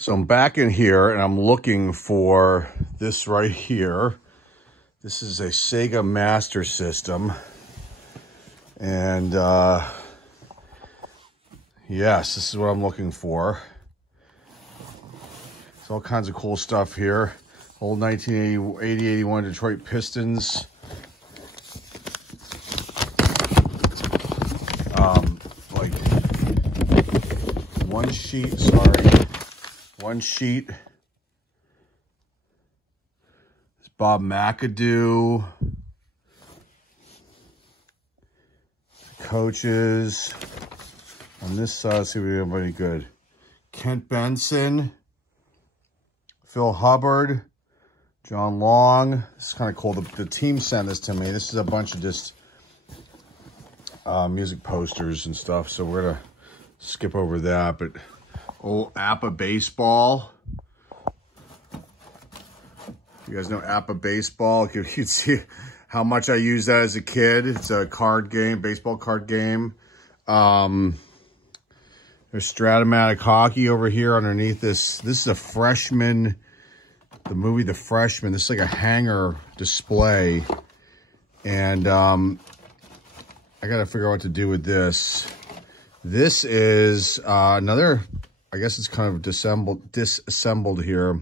So I'm back in here and I'm looking for this right here. This is a Sega Master System. And yes, this is what I'm looking for. There's all kinds of cool stuff here. Old 1980-81 Detroit Pistons. Like one sheet. It's Bob McAdoo. Coaches. On this side, let's see if we have anybody good. Kent Benson. Phil Hubbard. John Long. This is kind of cool. The team sent this to me. This is a bunch of just music posters and stuff. So we're going to skip over that. But old APBA baseball. You guys know APBA baseball? You can see how much I used that as a kid. It's a card game, baseball card game. There's Stratomatic Hockey over here underneath this. This is a Freshman, the movie The Freshman. This is like a hanger display. And I got to figure out what to do with this. This is another, I guess it's kind of disassembled here.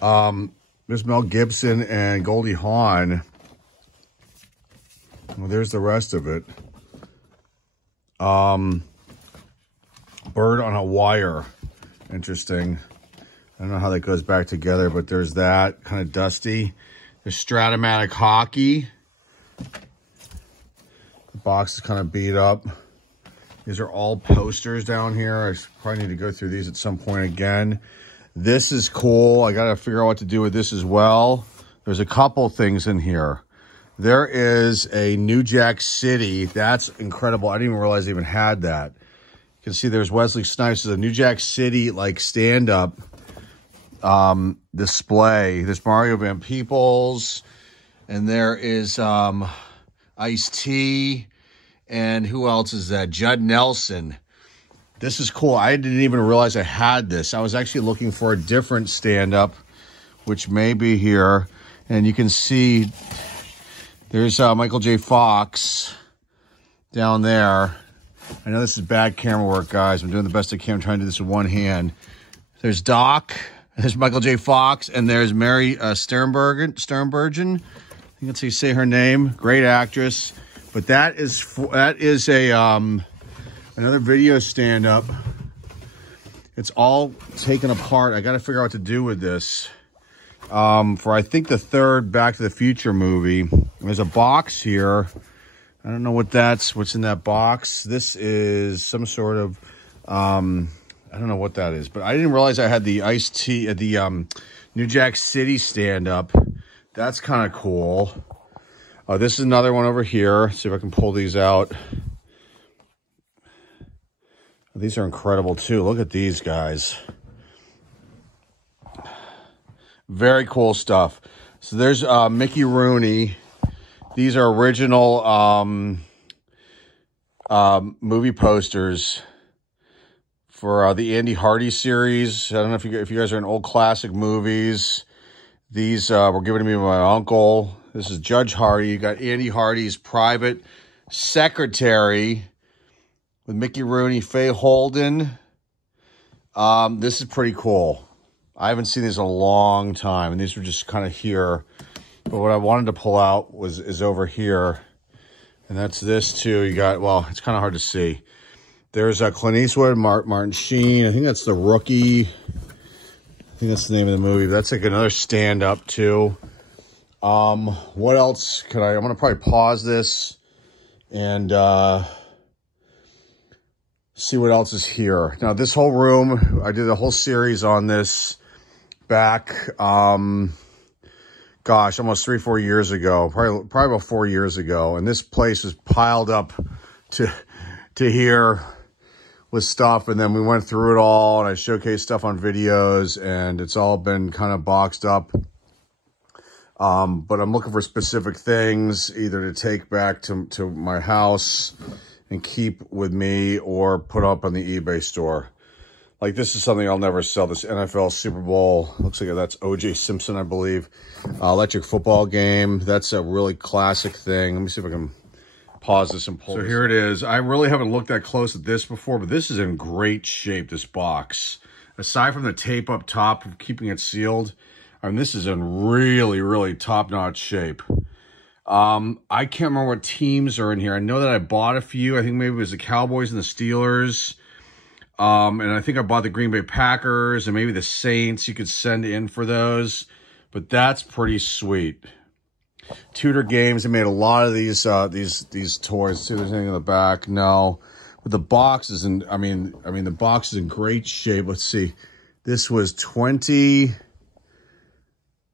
There's Mel Gibson and Goldie Hawn. Well, there's the rest of it. Bird on a Wire. Interesting. I don't know how that goes back together, but there's that. Kind of dusty. There's Stratomatic Hockey. The box is kind of beat up. These are all posters down here. I probably need to go through these at some point again. This is cool. I got to figure out what to do with this as well. There's a couple things in here. There is a New Jack City. That's incredible. I didn't even realize they even had that. You can see there's Wesley Snipes. There's a New Jack City like stand-up display. There's Mario Van Peebles. And there is Ice-T. And who else is that? Judd Nelson. This is cool. I didn't even realize I had this. I was actually looking for a different stand-up, which may be here. And you can see there's Michael J. Fox down there. I know this is bad camera work, guys. I'm doing the best I can. I'm trying to do this with one hand. There's Doc. There's Michael J. Fox. And there's Mary Sternbergen. I think that's how you say her name. Great actress. But that is a another video stand-up. It's all taken apart. I got to figure out what to do with this. For, I think, the third Back to the Future movie. There's a box here. I don't know what's in that box. This is some sort of, I don't know what that is. But I didn't realize I had the Ice-T, the New Jack City stand-up. That's kind of cool. This is another one over here. Let's see if I can pull these out. These are incredible too. Look at these guys. Very cool stuff. So there's Mickey Rooney. These are original movie posters for the Andy Hardy series. I don't know if you guys are in old classic movies. These were given to me by my uncle. This is Judge Hardy. You got Andy Hardy's private secretary with Mickey Rooney, Faye Holden. This is pretty cool. I haven't seen these in a long time, and these were just kind of here. But what I wanted to pull out is over here, and that's this too. You got, well, it's kind of hard to see. There's Clint Eastwood, Martin Sheen. I think that's The Rookie. I think that's the name of the movie. But that's like another stand-up too. What else could I'm going to probably pause this and see what else is here. Now, this whole room, I did a whole series on this back, gosh, almost 3-4 years ago, probably about 4 years ago. And this place was piled up to here with stuff. And then we went through it all, and I showcased stuff on videos, and it's all been kind of boxed up. But I'm looking for specific things, either to take back to my house and keep with me, or put up on the eBay store. Like, this is something I'll never sell. This NFL Super Bowl. Looks like that's O.J. Simpson, I believe. Electric football game. That's a really classic thing. Let me see if I can pause this and pull this. So here it is. I really haven't looked that close at this before, but this is in great shape, this box. Aside from the tape up top of keeping it sealed, I mean, this is in really, really top-notch shape. I can't remember what teams are in here. I know that I bought a few. I think maybe it was the Cowboys and the Steelers. And I think I bought the Green Bay Packers and maybe the Saints. You could send in for those. But that's pretty sweet. Tudor Games, they made a lot of these toys. See if there's anything in the back. No. But the box is in, I mean the box is in great shape. Let's see. This was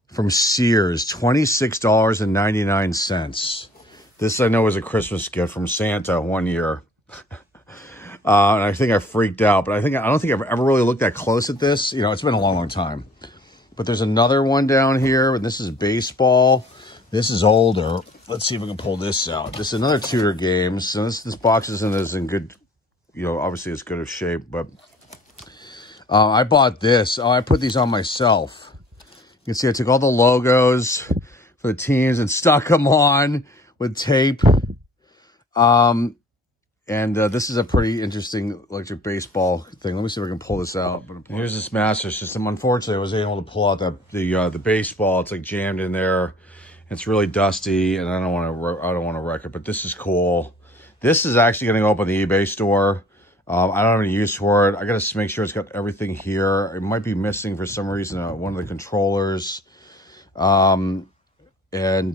from Sears, $26.99. This I know was a Christmas gift from Santa one year. And I think I freaked out, but I don't think I've ever really looked that close at this. You know, it's been a long, long time. But there's another one down here, and this is baseball. This is older. Let's see if we can pull this out. This is another Tudor Games. So this box is in good, you know, obviously it's good of shape, but I bought this. I put these on myself. You can see I took all the logos for the teams and stuck them on with tape. And this is a pretty interesting electric baseball thing. Let me see if I can pull this out. But here's this Master System. Unfortunately, I was able to pull out the baseball. It's like jammed in there. It's really dusty, and I don't want to wreck it. But this is cool. This is actually going to go up on the eBay store. I don't have any use for it. I got to make sure it's got everything here. It might be missing for some reason one of the controllers. And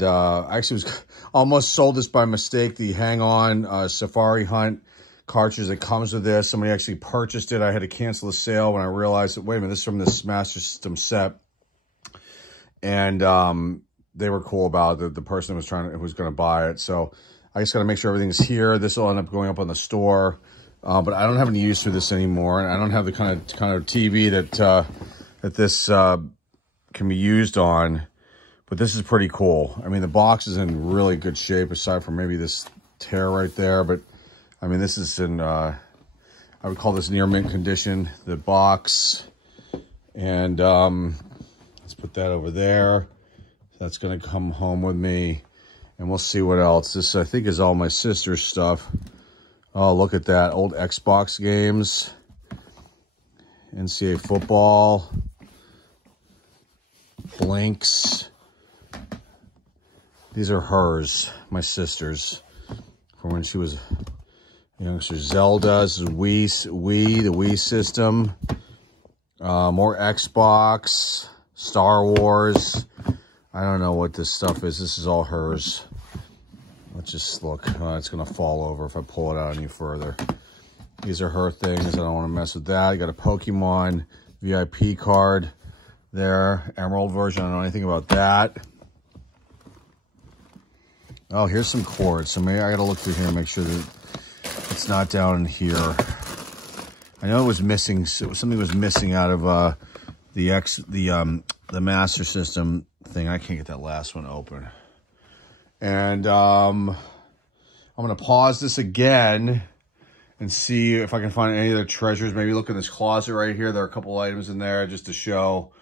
I actually was almost sold this by mistake. The Hang-On Safari Hunt cartridge that comes with this. Somebody actually purchased it. I had to cancel the sale when I realized that, wait a minute, this is from this Master System set. And they were cool about it. The person who was going to buy it. So I just got to make sure everything's here. This will end up going up on the store. But I don't have any use for this anymore. And I don't have the kind of TV that this can be used on. But this is pretty cool. I mean, the box is in really good shape, aside from maybe this tear right there. But, I mean, this is in, I would call this near mint condition, the box. And let's put that over there. That's going to come home with me. And we'll see what else. This, I think, is all my sister's stuff. Oh, look at that. Old Xbox games. NCAA football. Blinks. These are hers, my sister's, from when she was a youngster. Zelda, this is Wii, the Wii system. More Xbox, Star Wars. I don't know what this stuff is. This is all hers. Let's just look. It's going to fall over if I pull it out any further. These are her things. I don't want to mess with that. You got a Pokemon VIP card there. Emerald version. I don't know anything about that. Oh, here's some cords. So maybe I got to look through here and make sure that it's not down in here. I know it was missing. Something was missing out of the Master System thing. I can't get that last one open. And I'm going to pause this again and see if I can find any other treasures. Maybe look in this closet right here. There are a couple items in there just to show.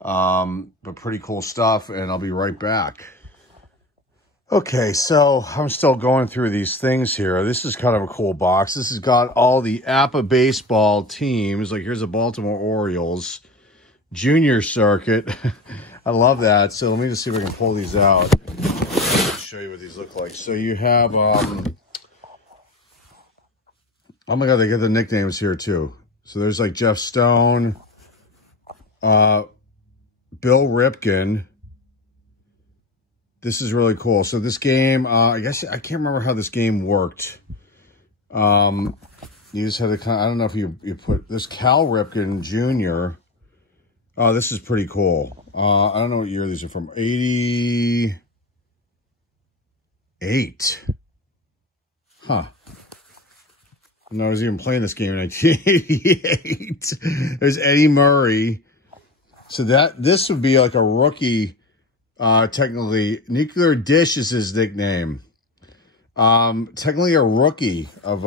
But pretty cool stuff, and I'll be right back. Okay, so I'm still going through these things here. This is kind of a cool box. This has got all the APBA baseball teams. Like, here's the Baltimore Orioles junior circuit. I love that. So let me just see if I can pull these out. Show you what these look like. So you have, oh my God, they get the nicknames here too. So there's like Jeff Stone, Bill Ripken. This is really cool. So this game, I guess I can't remember how this game worked. You just had to I don't know if you put this Cal Ripken Jr. Oh, this is pretty cool. I don't know what year these are from. 88. Huh. No, I was even playing this game in 1988. There's Eddie Murray. So this would be like a rookie. Technically, Nuclear Dish is his nickname. Technically a rookie of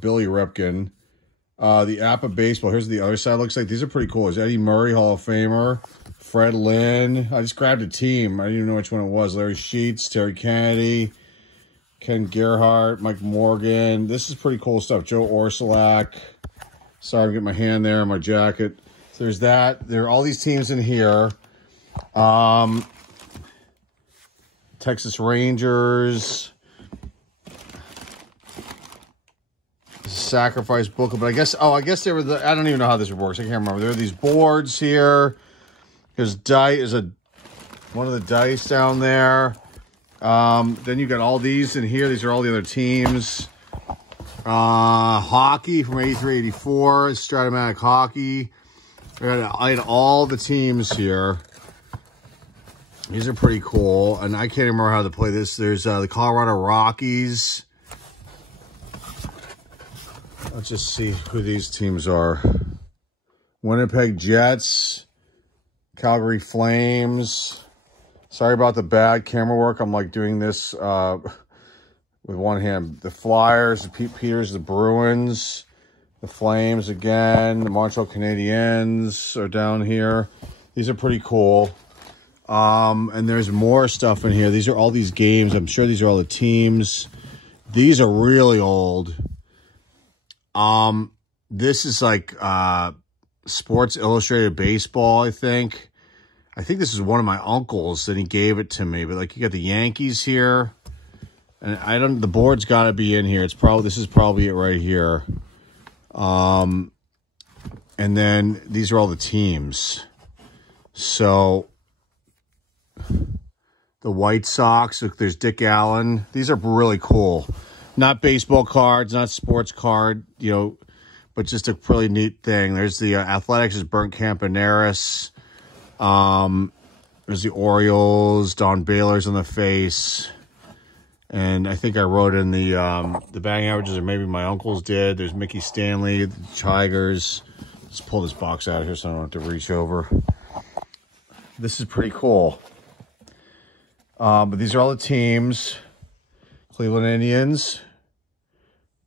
Billy Ripken. The app of baseball. Here's the other side. Looks like these are pretty cool. There's Eddie Murray, Hall of Famer. Fred Lynn. I just grabbed a team. I didn't even know which one it was. Larry Sheets, Terry Kennedy, Ken Gerhardt, Mike Morgan. This is pretty cool stuff. Joe Orsulak. Sorry, I'm getting my hand there on my jacket. So there's that. There are all these teams in here. Texas Rangers. Sacrifice book, but I guess there were I don't even know how this works. I can't remember. There are these boards here. There's one of the dice down there. Then you got all these in here. These are all the other teams. Hockey from 83, 84, Stratomatic Hockey. I had all the teams here. These are pretty cool, and I can't remember how to play this. There's the Colorado Rockies. Let's just see who these teams are. Winnipeg Jets, Calgary Flames. Sorry about the bad camera work. I'm like doing this with one hand. The Flyers, the Pete Peters, the Bruins, the Flames again, the Montreal Canadiens are down here. These are pretty cool. And there's more stuff in here. These are all these games. I'm sure these are all the teams. These are really old. This is like Sports Illustrated Baseball, I think. I think this is one of my uncles that he gave it to me. But like you got the Yankees here. And the board's got to be in here. This is probably it right here. And then these are all the teams. So the White Sox, look, there's Dick Allen. These are really cool. Not baseball cards, not sports card, but just a really neat thing. There's the Athletics is Burnt Campaneris. There's the Orioles, Don Baylor's on the face. And I think I wrote in the batting averages, or maybe my uncles did. There's Mickey Stanley, the Tigers. Let's pull this box out of here so I don't have to reach over. This is pretty cool. But these are all the teams. Cleveland Indians.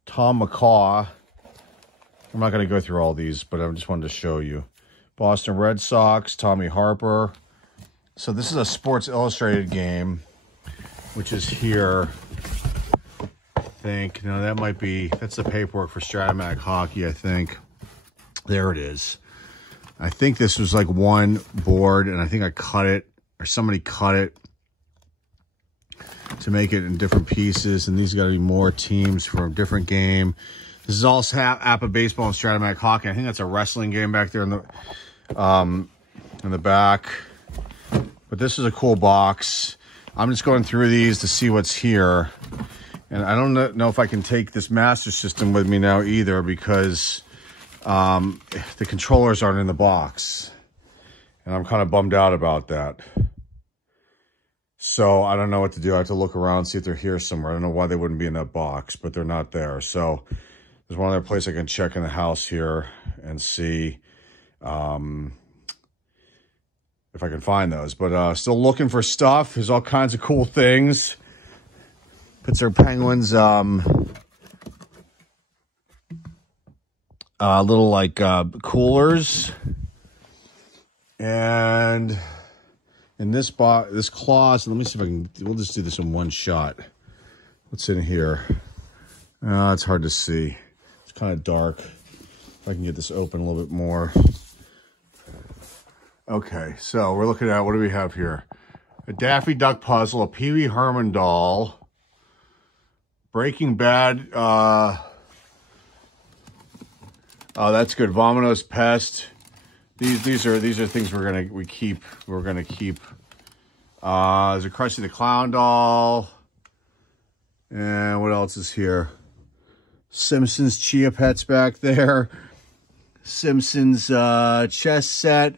Tom McCaw. I'm not going to go through all these, but I just wanted to show you. Boston Red Sox, Tommy Harper. So this is a Sports Illustrated game, which is here. I think. No, that's the paperwork for Stratomatic Hockey, I think. There it is. I think this was like one board, and I think I cut it, or somebody cut it to make it in different pieces, and these got to be more teams for a different game. This is also app of baseball and Stratomatic Hockey. I think that's a wrestling game back there in the back. But this is a cool box. I'm just going through these to see what's here, and I don't know if I can take this Master System with me now either, because the controllers aren't in the box, and I'm kind of bummed out about that. So I don't know what to do. I have to look around, see if they're here somewhere. I don't know why they wouldn't be in that box, but they're not there. So there's one other place I can check in the house here and see if I can find those. But still looking for stuff. There's all kinds of cool things. Pittsburgh Penguins, little like coolers. And in this closet, let me see if I can, we'll just do this in one shot. What's in here? It's hard to see. It's kind of dark. If I can get this open a little bit more. Okay, so we're looking at, what do we have here? A Daffy Duck puzzle, a Pee Wee Herman doll, Breaking Bad, oh, that's good. Vominos Pest. These are things we're gonna keep. There's a Krusty the Clown doll. And what else is here? Simpsons Chia Pets back there. Simpsons chess set.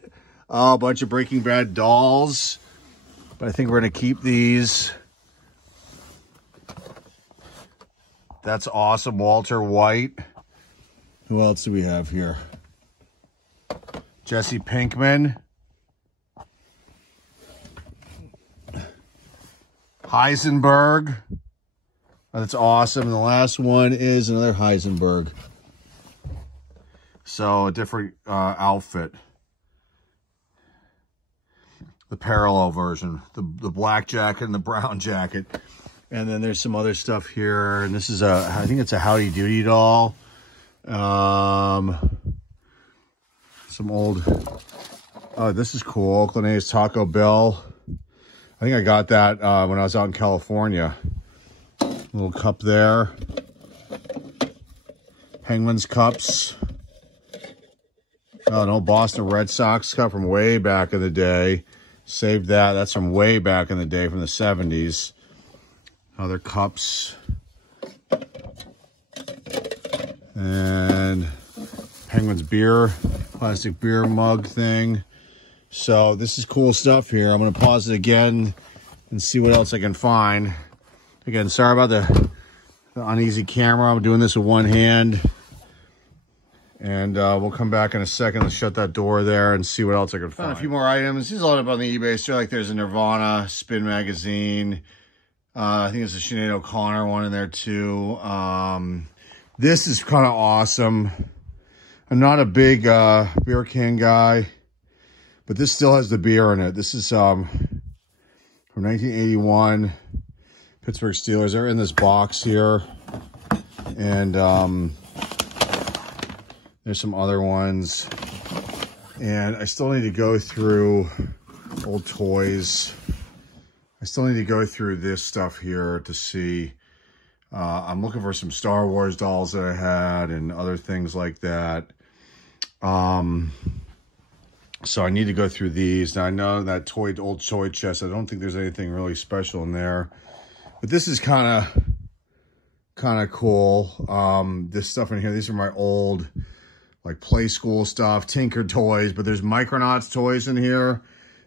A bunch of Breaking Bad dolls. But I think we're gonna keep these. That's awesome. Walter White. Who else do we have here? Jesse Pinkman. Heisenberg. Oh, that's awesome. And the last one is another Heisenberg. So a different outfit. The parallel version, the black jacket and the brown jacket. And then there's some other stuff here. And this is I think it's a Howdy Doody doll. Some old, oh, this is cool. Oakland A's Taco Bell. I think I got that when I was out in California. Little cup there. Penguins cups. Oh, an old Boston Red Sox cup from way back in the day. Saved that. That's from way back in the day, from the 70s. Other cups. And Penguins beer, plastic beer mug thing. So this is cool stuff here. I'm going to pause it again and see what else I can find. Again, sorry about the uneasy camera. I'm doing this with one hand. And we'll come back in a second. Let's shut that door there and see what else I can find. A few more items. These are loaded up on the eBay store. Like there's a Nirvana Spin magazine. I think there's a Sinead O'Connor one in there too. This is kind of awesome. I'm not a big beer can guy, but this still has the beer in it. This is from 1981. Pittsburgh Steelers. They're in this box here. And there's some other ones. And I still need to go through old toys. I still need to go through this stuff here to see. I'm looking for some Star Wars dolls that I had and other things like that. So I need to go through these. Now I know that old toy chest, I don't think there's anything really special in there. But this is kind of cool. This stuff in here, these are my old like play school stuff, Tinker toys, but there's Micronauts toys in here.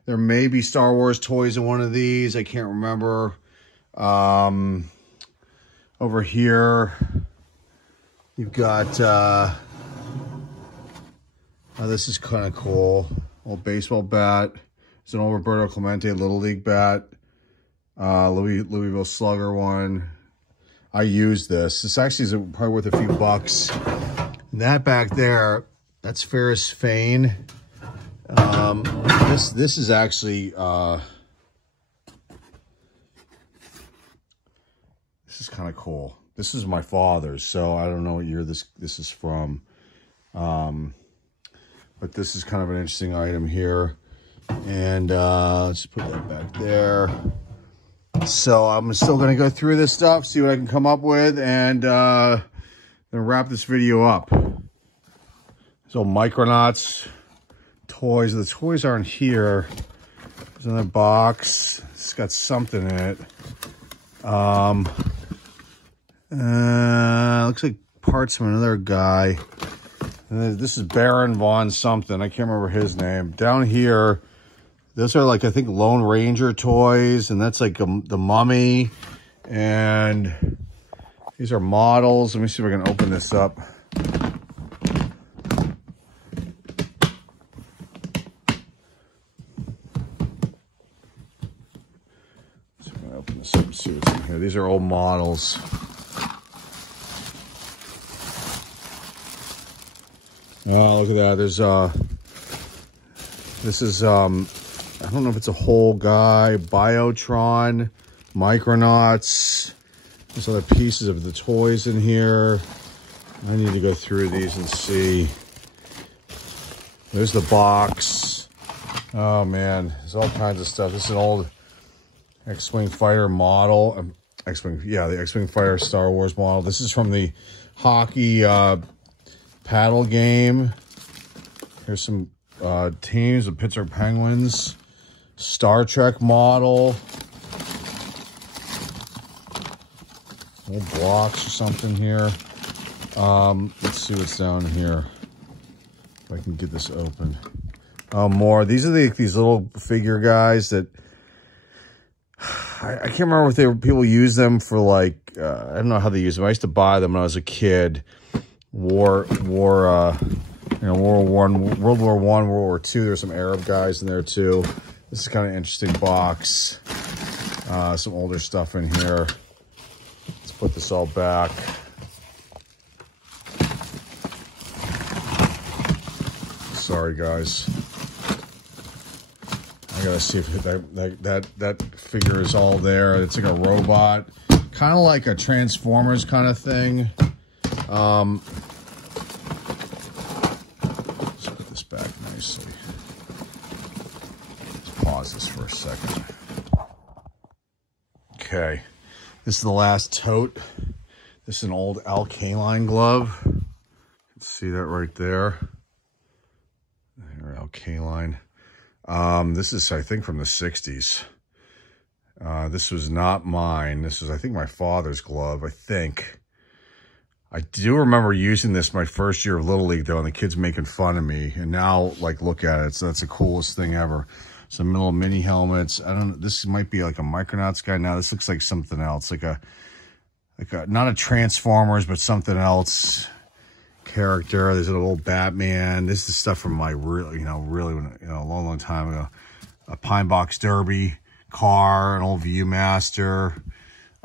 There may be Star Wars toys in one of these. I can't remember. Over here, you've got, oh, this is kind of cool. Old baseball bat. It's an old Roberto Clemente Little League bat. Louisville Slugger one. I use this. This actually is probably worth a few bucks. And that back there, that's Ferris Fane. This is actually, this is kind of cool. This is my father's, so I don't know what year this is from. But this is kind of an interesting item here. And let's put that back there. So I'm still going to go through this stuff, see what I can come up with, and then wrap this video up. So Micronauts toys. The toys aren't here. There's another box. It's got something in it. Looks like parts from another guy. And this is Baron Von something. I can't remember his name. Down here, those are like, I think, Lone Ranger toys. And that's like the Mummy. And these are models. Let me see if I can open this up. So I'm going to open this up and see what's in here. These are old models. Oh, look at that. There's, this is, I don't know if it's a whole guy, Biotron, Micronauts. There's other pieces of the toys in here. I need to go through these and see. There's the box. Oh, man. There's all kinds of stuff. This is an old X-Wing fighter model. X-Wing, yeah, the X-Wing fighter Star Wars model. This is from the hockey, paddle game. Here's some teams, the Pittsburgh Penguins. Star Trek model. Old blocks or something here. Let's see what's down here. If I can get this open. More. These are these little figure guys that I can't remember if people use them for, like, I don't know how they use them. I used to buy them when I was a kid. World War I, World War II. There's some Arab guys in there too. This is kind of an interesting box. Some older stuff in here. Let's put this all back. Sorry, guys. I gotta see if that figure is all there. It's like a robot, kind of like a Transformers kind of thing. Let's put this back nicely. Let's pause this for a second. Okay, this is the last tote. This is an old Al Kaline glove. You can see that right there. There, Al Kaline. This is, I think, from the 60s. This was not mine. This was, I think, my father's glove, I think. I do remember using this my first year of Little League, though, and the kids making fun of me. And now, like, look at it. So that's the coolest thing ever. Some little mini helmets. I don't know. This might be like a Micronauts guy. Now, this looks like something else. Like a, not a Transformers, but something else character. There's an old Batman. This is stuff from my really a long time ago. A Pine Box Derby car, an old Viewmaster,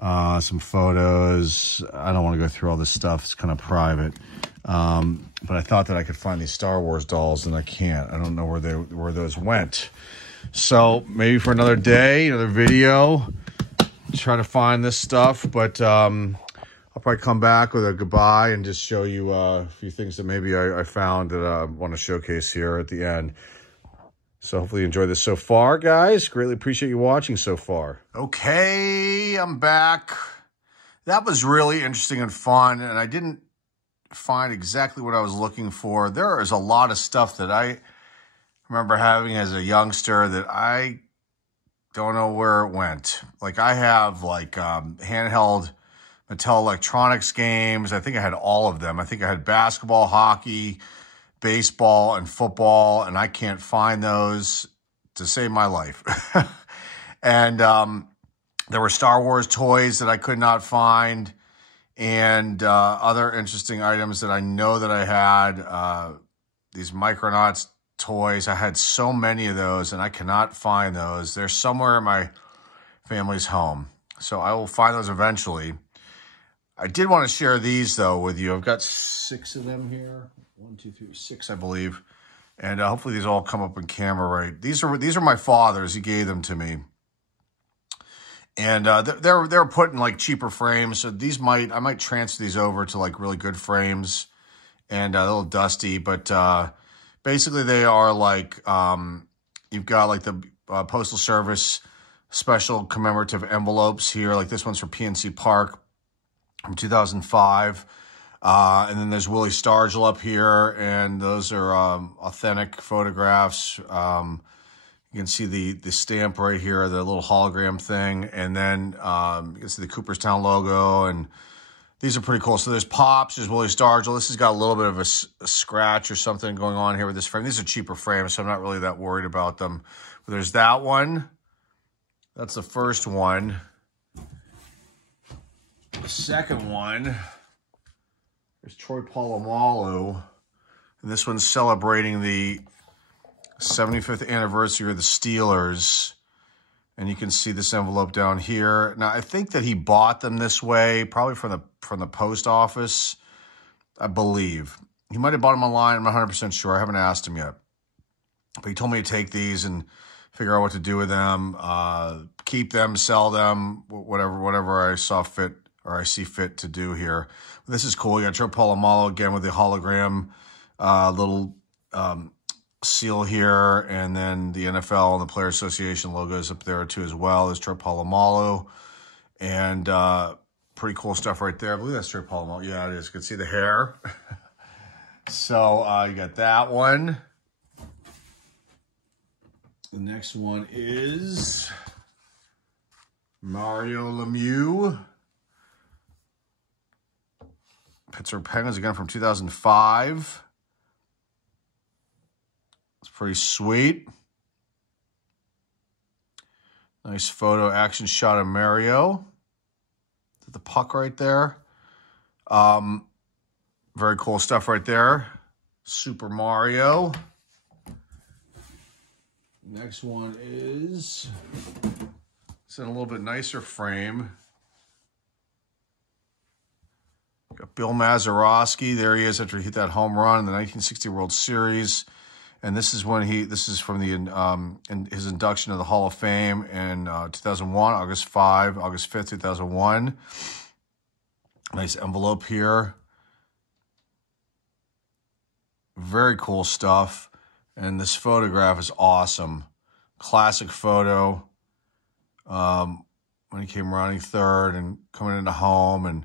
some photos. I don't want to go through all this stuff. It's kind of private. But I thought that I could find these Star Wars dolls, and I can't. I don't know where those went. So maybe for another day, another video, try to find this stuff. But I'll probably come back with a goodbye and just show you a few things that maybe I found that I want to showcase here at the end. So hopefully you enjoyed this so far, guys. Greatly appreciate you watching so far. Okay, I'm back. That was really interesting and fun, and I didn't find exactly what I was looking for. There is a lot of stuff that I remember having as a youngster that I don't know where it went. Like, I have handheld Mattel Electronics games. I think I had all of them. I think I had basketball, hockey, baseball, and football, and I can't find those to save my life. And there were Star Wars toys that I could not find, and other interesting items that I know that I had. These Micronauts toys. I had so many of those, and I cannot find those. They're somewhere in my family's home, so I will find those eventually. I did want to share these, though, with you. I've got 6 of them here. 1, 2, 3, 6, I believe. And hopefully these all come up in camera right. These are my father's. He gave them to me. And they're put in like cheaper frames. So these I might transfer these over to like really good frames, and a little dusty. But basically they are like, you've got like the Postal Service special commemorative envelopes here. Like this one's for PNC Park from 2005. And then there's Willie Stargell up here, and those are authentic photographs. You can see the stamp right here, the little hologram thing, and then you can see the Cooperstown logo, and these are pretty cool. So there's Pops, there's Willie Stargell. This has got a little bit of a scratch or something going on here with this frame. These are cheaper frames, so I'm not really that worried about them. But there's that one. That's the first one. The second one, there's Troy Polamalu, and this one's celebrating the 75th anniversary of the Steelers, and you can see this envelope down here. Now, I think that he bought them this way, probably from the post office, I believe. He might have bought them online, I'm not 100% sure. I haven't asked him yet. But he told me to take these and figure out what to do with them, keep them, sell them, whatever I saw fit or I see fit to do here. This is cool. You got Troy Polamalu again with the hologram little seal here, and then the NFL and the Player Association logos up there too as well. There's Troy Polamalu, and pretty cool stuff right there. I believe that's Troy Polamalu. Yeah, it is. You can see the hair. So you got that one. The next one is Mario Lemieux. Pittsburgh Penguins again from 2005. It's pretty sweet. Nice photo action shot of Mario. The puck right there. Very cool stuff right there. Super Mario. Next one is, it's in a little bit nicer frame. Got Bill Mazeroski. There he is after he hit that home run in the 1960 World Series. And this is from his induction to the Hall of Fame in 2001, August 5th, 2001. Nice envelope here. Very cool stuff. And this photograph is awesome. Classic photo. When he came running third and coming into home, and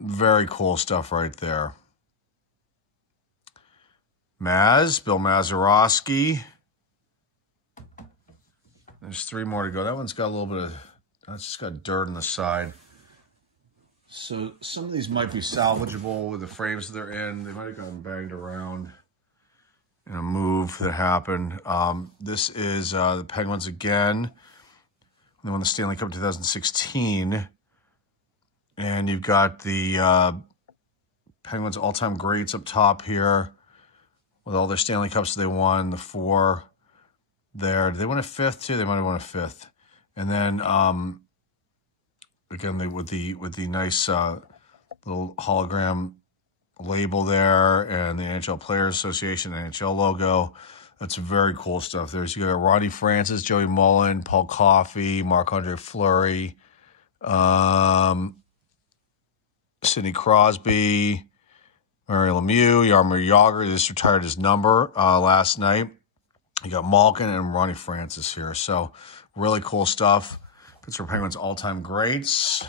very cool stuff right there. Bill Mazeroski. There's 3 more to go. That one's got a little bit of, that's just got dirt on the side. So some of these might be salvageable with the frames that they're in. They might have gotten banged around in a move that happened. This is the Penguins again. They won the Stanley Cup in 2016. And you've got the Penguins all-time greats up top here with all their Stanley Cups they won, the 4 there. Did they win a 5th too? They might have won a 5th. And then again, with the nice little hologram label there, and the NHL Players Association, NHL logo. That's very cool stuff. You got Ronnie Francis, Joey Mullen, Paul Coffey, Marc-Andre Fleury, Sidney Crosby, Mario Lemieux, Jaromir Jagr. Just retired his number last night. You got Malkin and Ronnie Francis here. So really cool stuff. Pittsburgh Penguins all-time greats.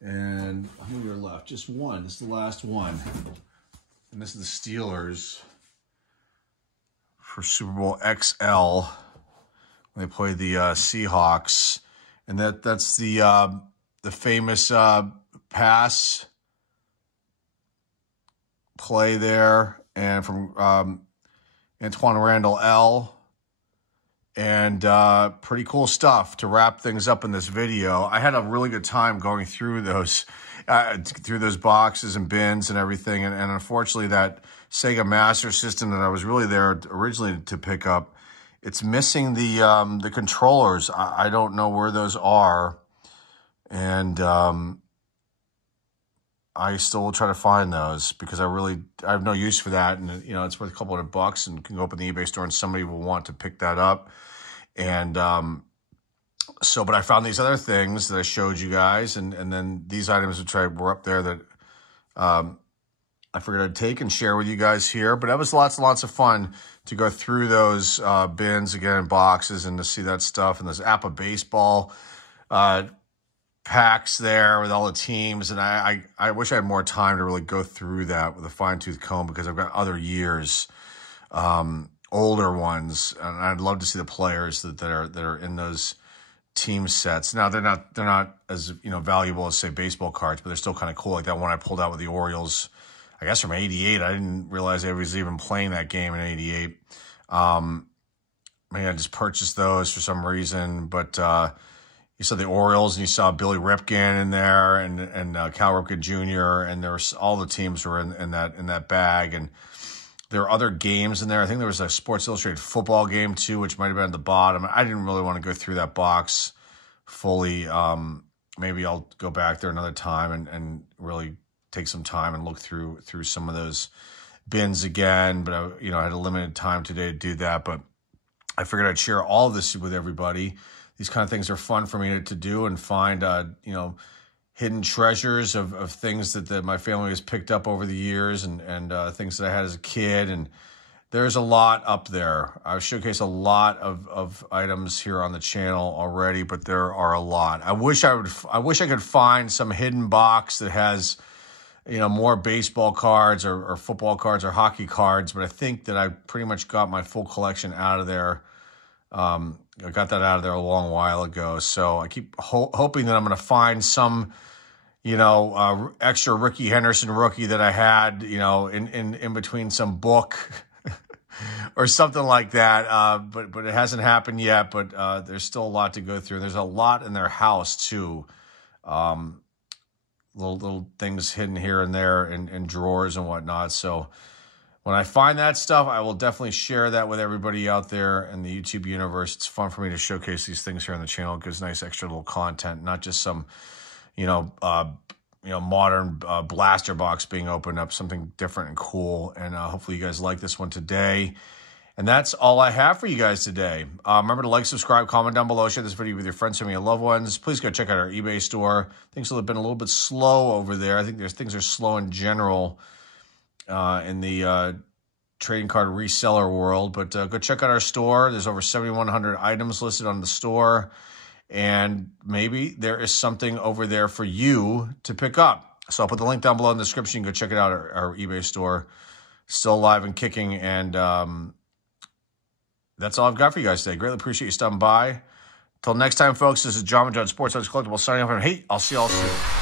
And how many are left? Just one. This is the last one. And this is the Steelers for Super Bowl XL. When they play the Seahawks. And that's the famous pass play there. And from Antoine Randall L. And pretty cool stuff to wrap things up in this video. I had a really good time going through those boxes and bins and everything. And unfortunately, that Sega Master System that I was really there originally to pick up, it's missing the controllers. I don't know where those are. And I still will try to find those because I have no use for that. And, you know, it's worth a couple $100 and can go up in the eBay store and somebody will want to pick that up. And but I found these other things that I showed you guys. And then these items which were up there that I figured I'd take and share with you guys here. But that was lots and lots of fun to go through those bins again, boxes, and to see that stuff. And those APA baseball packs there with all the teams. And I wish I had more time to really go through that with a fine-tooth comb because I've got other years, older ones, and I'd love to see the players that are in those team sets. Now they're not as valuable as say baseball cards, but they're still kind of cool. Like that one I pulled out with the Orioles, I guess from '88. I didn't realize I was even playing that game in '88. Maybe I just purchased those for some reason, but you saw the Orioles and you saw Billy Ripken in there and Cal Ripken Jr. and there was all the teams were in that bag. And there are other games in there. I think there was a Sports Illustrated football game too, which might have been at the bottom. I didn't really want to go through that box fully. Maybe I'll go back there another time and really take some time and look through some of those bins again. But I had a limited time today to do that. But I figured I'd share all of this with everybody. These kind of things are fun for me to do and find, hidden treasures of things that my family has picked up over the years and things that I had as a kid. And there's a lot up there. I've showcased a lot of items here on the channel already, but there are a lot. I wish I could find some hidden box that has, more baseball cards or football cards or hockey cards, but I think that I pretty much got my full collection out of there. I got that out of there a long while ago. So I keep hoping that I'm going to find some, extra Ricky Henderson rookie that I had, in between some book or something like that. But it hasn't happened yet, but there's still a lot to go through. There's a lot in their house too. Little things hidden here and there in drawers and whatnot. So when I find that stuff, I will definitely share that with everybody out there in the YouTube universe. It's fun for me to showcase these things here on the channel. It gives nice extra little content, not just some, modern blaster box being opened up, something different and cool. And hopefully you guys like this one today. And that's all I have for you guys today. Remember to like, subscribe, comment down below, share this video with your friends, family, and loved ones. Please go check out our eBay store. Things have been a little bit slow over there. I think things are slow in general in the trading card reseller world. But go check out our store. There's over 7,100 items listed on the store. And maybe there is something over there for you to pick up. So I'll put the link down below in the description. Go check it out, our eBay store. Still alive and kicking. And that's all I've got for you guys today. Greatly appreciate you stopping by. Till next time, folks, this is John with John Sports Cards Collectibles signing off. And hey, I'll see y'all soon.